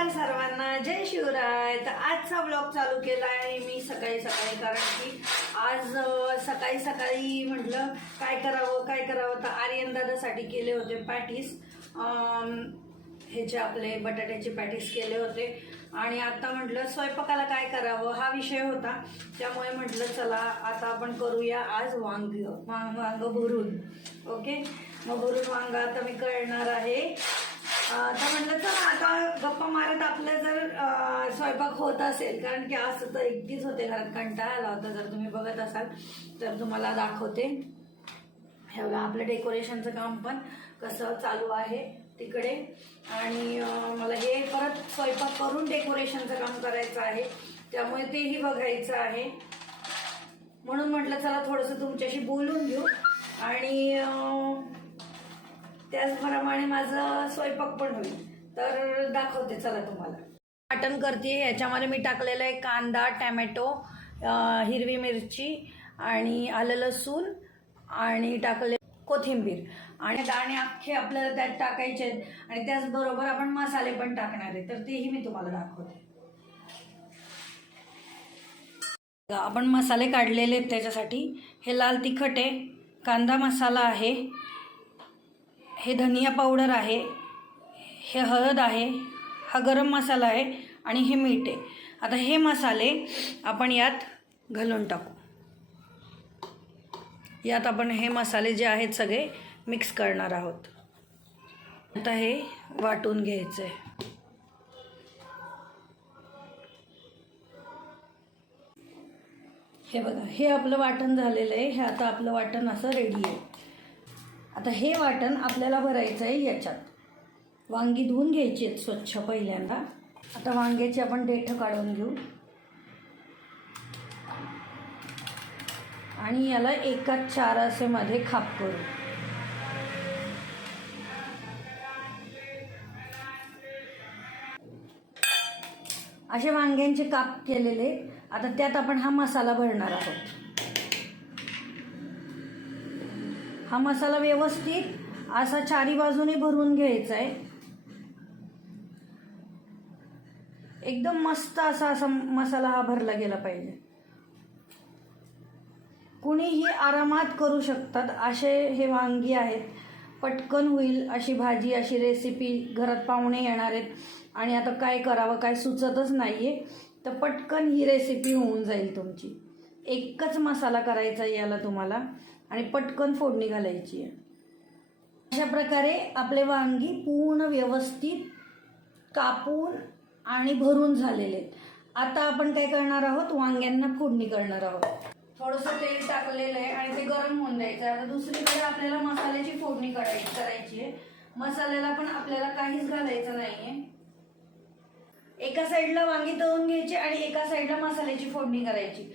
नमस्कार सर्वांना. जय शिवराय. तर आजचा ब्लॉग चालू केला आहे मी सकाळी सकाळी. कारण की आज सकाळी सकाळी म्हटलं काय करावं काय करावं? तर आर्यन दादासाठी केले होते पॅटीस ह्याचे आपले बटाट्याचे पॅटीस केले होते. आणि आता म्हटलं स्वयंपाकाला काय करावं? हा विषय होता. त्यामुळे म्हटलं चला आता आपण करूया आज वांग वांग वांग भरून. ओके? मग भरून वांग आता मी करणार आहे. तर म्हटलं चला आता गप्पा मारत आपलं जर स्वयंपाक होत असेल कारण की असं तर एकटीच होते घरात कंटाळा आला होता जर तुम्ही बघत असाल तर तुम्हाला दाखवते. हे बघा आपलं डेकोरेशनचं काम पण कसं चालू आहे तिकडे. आणि मला हे परत स्वयंपाक करून डेकोरेशनचं काम करायचं आहे त्यामुळे तेही बघायचं आहे. म्हणून म्हटलं चला थोडंसं तुमच्याशी बोलून घेऊ. आणि त्याचप्रमाणे माझं स्वयंपाक पण होईल. तर दाखवते चला तुम्हाला. वाटण करते याच्यामध्ये मी टाकलेलं आहे कांदा टॅमॅटो हिरवी मिरची आणि आलं लसूण आणि टाकले कोथिंबीर. आणि दाणे अख्खे आपल्याला त्यात टाकायचे आहेत. आणि त्याचबरोबर आपण मसाले पण टाकणार आहे. तर तेही मी तुम्हाला दाखवते. आपण मसाले काढलेले आहेत त्याच्यासाठी. हे लाल तिखट आहे. कांदा मसाला आहे. हे धनिया पावडर आहे हे हळद आहे हा गरम मसाला आहे आणि हे मीठ आहे. आता हे मसाले आपण यात घालून टाकू. यात आपण हे मसाले जे आहेत सगळे मिक्स करणार आहोत. आता हे वाटून घ्यायचं आहे हे बघा हे आपलं वाटण झालेलं आहे. हे आता आपलं वाटण असं रेडी आहे. आता हे वाटण आपल्याला भरायचं आहे याच्यात. वांगी धुवून घ्यायची आहेत स्वच्छ पहिल्यांदा. आता वांग्याची आपण देठं काढून घेऊ. आणि याला एका चार असे मध्ये खाप करू. असे वांग्यांचे काप केलेले आता त्यात आपण हा मसाला भरणार आहोत. हा मसाला व्यवस्थित असा चारी बाजूने भरून घ्यायचा आहे एकदम मस्त असा असा मसाला हा भरला गेला पाहिजे. कुणीही आरामात करू शकतात असे हे वांगी आहेत. पटकन होईल अशी भाजी अशी रेसिपी घरात पाहुणे येणार आहेत. आणि आता काय करावं काय सुचतच नाही आहे तर पटकन ही रेसिपी होऊन जाईल तुमची. एकच मसाला करायचा याला तुम्हाला. आणि पटकन फोडणी घालायची आहे. अशा प्रकारे आपले वांगी पूर्ण व्यवस्थित कापून आणि भरून झालेले आहेत. आता आपण काय करणार आहोत? वांग्यांना फोडणी करणार आहोत. थोडंसं तेल टाकलेलं आहे आणि ते गरम होऊन द्यायचं आहे. आता दुसरीकडे आपल्याला मसाल्याची फोडणी करायची करायची आहे. मसाल्याला पण आपल्याला काहीच घालायचं नाहीये. एका साईडला वांगी तळून घ्यायची आणि एका साईडला मसाल्याची फोडणी करायची.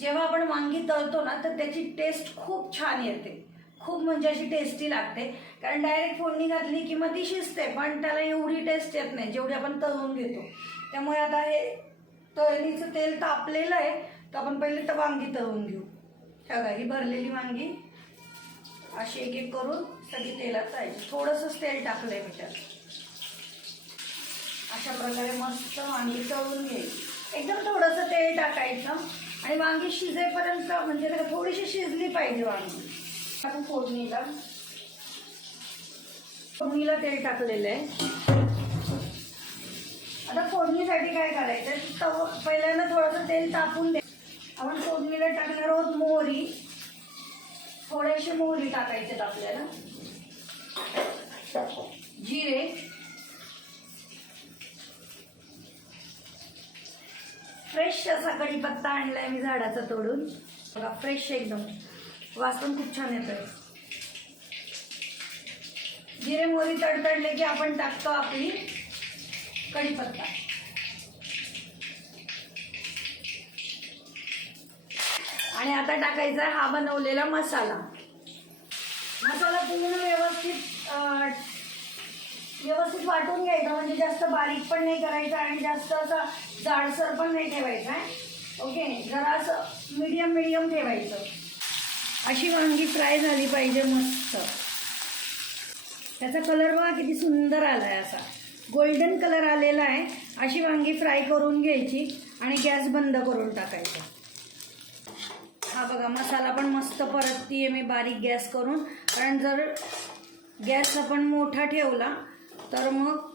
जेव्हा आपण वांगी तळतो ना तर त्याची टेस्ट खूप छान येते. खूप म्हणजे अशी टेस्टी लागते. कारण डायरेक्ट फोडणी घातली की मग ती शिजते पण त्याला एवढी टेस्ट येत नाही जेवढी आपण तळून घेतो. त्यामुळे आता हे तळणीचं तेल तापलेलं आहे तर आपण पहिले तर वांगी तळून घेऊ. ह्या ही भरलेली वांगी. अशी एक एक करून सगळी तेलात जायची थोडंसंच तेल टाकलंय मी त्यात. अशा प्रकारे मस्त वांगी तळून घ्यायची. एकदम थोडंसं तेल टाकायचं. आणि वांगी शिजेपर्यंत म्हणजे थोडीशी शिजली पाहिजे वांगी. टाकू फोडणीला. फोडणीला तेल टाकलेलं आहे. आता फोडणीसाठी काय करायचं तव पहिल्यांदा थोडंसं तेल तापून दे. आपण फोडणीला टाकणार आहोत मोहरी. थोडेसे मोहरी टाकायचे आपल्याला. जिरे. फ्रेश असा कढीपत्ता आणलाय मी झाडाचा तोडून. बघा फ्रेश एकदम. वास पण खूप छान येतोय. जिरे मोरी तडतडले की आपण टाकतो आपली कढीपत्ता. आणि आता टाकायचा हा बनवलेला मसाला. मसाला पूर्ण व्यवस्थित वाटून घ्यायचं म्हणजे जास्त बारीक पण नाही करायचं आणि जास्त असा जाडसर पण नाही ठेवायचा आहे ओके? जरा असं मीडियम मिडियम ठेवायचं. अशी वांगी फ्राय झाली पाहिजे मस्त. त्याचा कलर बघा किती सुंदर आलाय असा. गोल्डन कलर आलेला आहे. अशी वांगी फ्राय करून घ्यायची आणि गॅस बंद करून टाकायचा. हा बघा मसाला पण मस्त परततीये. मी बारीक गॅस करून कारण जर गॅस आपण मोठा ठेवला तर मग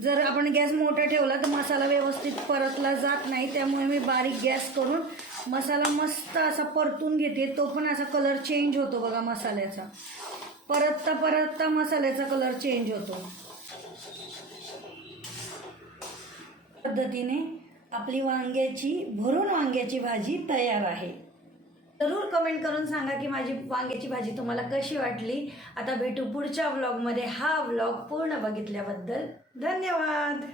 जर आपण गॅस मोठा ठेवला तर मसाला व्यवस्थित परतला जात नाही त्यामुळे मी बारीक गॅस करून मसाला मस्त असा परतून घेते. तो पण असा कलर चेंज होतो बघा मसाल्याचा. परतता परतता मसाल्याचा कलर चेंज होतो. पद्धतीने आपली वांग्याची भरून वांग्याची भाजी तयार आहे. जरूर कमेंट करून सांगा की माझी वांग्याची भाजी तुम्हाला कशी वाटली. आता भेटू पुढच्या व्लॉगमध्ये हा व्लॉग पूर्ण बघितल्याबद्दल धन्यवाद.